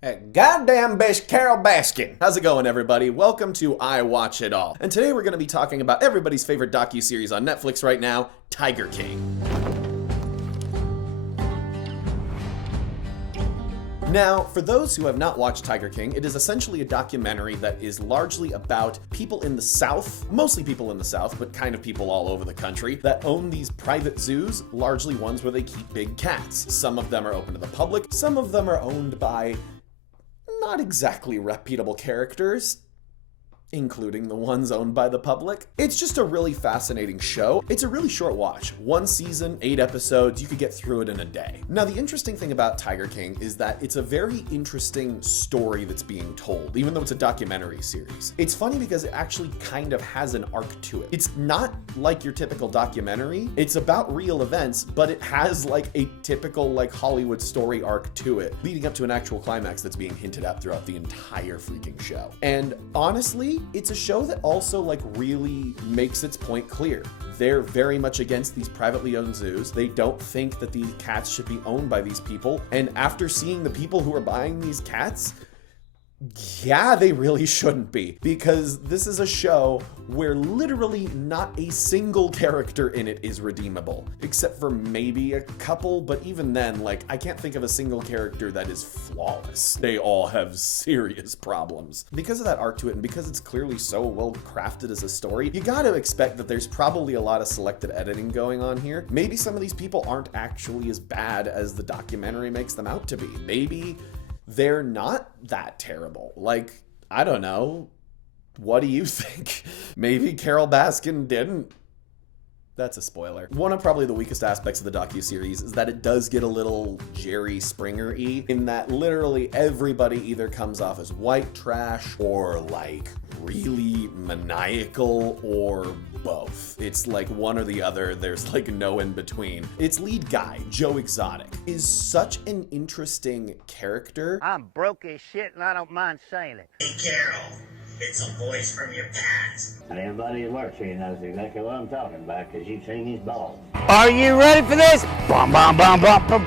Hey, goddamn bitch, Carole Baskin. How's it going, everybody? Welcome to I Watch It All. And today we're going to be talking about everybody's favorite docuseries on Netflix right now, Tiger King. Now, for those who have not watched Tiger King, it is essentially a documentary that is largely about people in the South, mostly people in the South, but kind of people all over the country, that own these private zoos, largely ones where they keep big cats. Some of them are open to the public, some of them are owned by not exactly reputable characters, including the ones owned by the public. It's just a really fascinating show. It's a really short watch. One season, 8 episodes, you could get through it in a day. Now, the interesting thing about Tiger King is that it's a very interesting story that's being told, even though it's a documentary series. It's funny because it actually kind of has an arc to it. It's not like your typical documentary. It's about real events, but it has like a typical like Hollywood story arc to it, leading up to an actual climax that's being hinted at throughout the entire freaking show. And honestly, it's a show that also like really makes its point clear. They're very much against these privately owned zoos. They don't think that these cats should be owned by these people. And after seeing the people who are buying these cats, yeah, they really shouldn't be, because this is a show where literally not a single character in it is redeemable, except for maybe a couple, but even then, like, I can't think of a single character that is flawless. They all have serious problems. Because of that arc to it, and because it's clearly so well crafted as a story, you gotta expect that there's probably a lot of selected editing going on here. Maybe some of these people aren't actually as bad as the documentary makes them out to be. Maybe they're not that terrible. Like, I don't know. What do you think? Maybe Carole Baskin didn't. That's a spoiler. One of probably the weakest aspects of the docuseries is that it does get a little Jerry Springer-y, in that literally everybody either comes off as white trash or like really maniacal or both. It's like one or the other. There's like no in between. Its lead guy, Joe Exotic, is such an interesting character. I'm broke as shit and I don't mind saying it. Hey, Carole. It's a voice from your past. Anybody who works here knows exactly what I'm talking about, because you've seen his balls. Are you ready for this? Bum, bum, bum, bum, bum.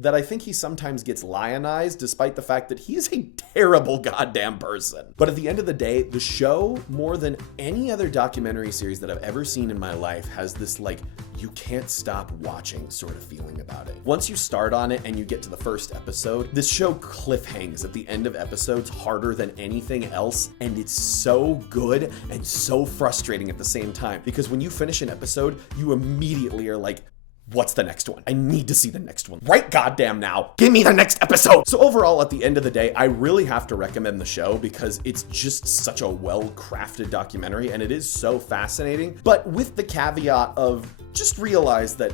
That I think he sometimes gets lionized, despite the fact that he's a terrible goddamn person. But at the end of the day, the show, more than any other documentary series that I've ever seen in my life, has this like, you can't stop watching sort of feeling about it. Once you start on it and you get to the first episode, this show cliffhangs at the end of episodes harder than anything else, and it's so good and so frustrating at the same time, because when you finish an episode, you immediately are like, what's the next one? I need to see the next one right goddamn now. Give me the next episode. So overall, at the end of the day, I really have to recommend the show because it's just such a well-crafted documentary and it is so fascinating. But with the caveat of just realize that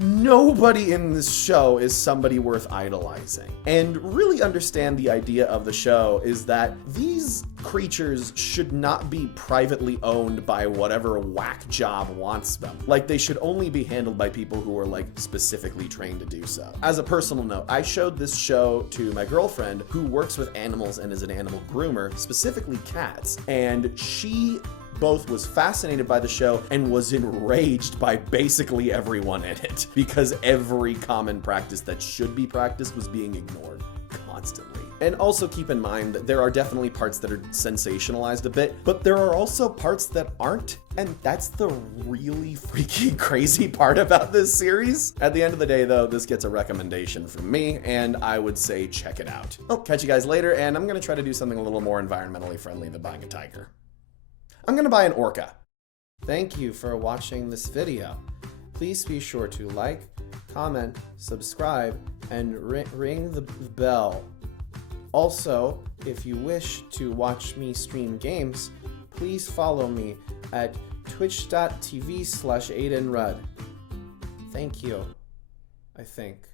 nobody in this show is somebody worth idolizing. And really understand the idea of the show is that these creatures should not be privately owned by whatever whack job wants them. Like, they should only be handled by people who are like specifically trained to do so. As a personal note, I showed this show to my girlfriend who works with animals and is an animal groomer, specifically cats, and she both was fascinated by the show and was enraged by basically everyone in it, because every common practice that should be practiced was being ignored constantly. And also keep in mind that there are definitely parts that are sensationalized a bit, but there are also parts that aren't, and that's the really freaking crazy part about this series. At the end of the day, though, this gets a recommendation from me, and I would say check it out. I'll catch you guys later, and I'm gonna try to do something a little more environmentally friendly than buying a tiger. I'm gonna buy an orca. Thank you for watching this video. Please be sure to like, comment, subscribe, and ring the bell. Also, if you wish to watch me stream games, please follow me at twitch.tv/AidenRudd. Thank you, I think.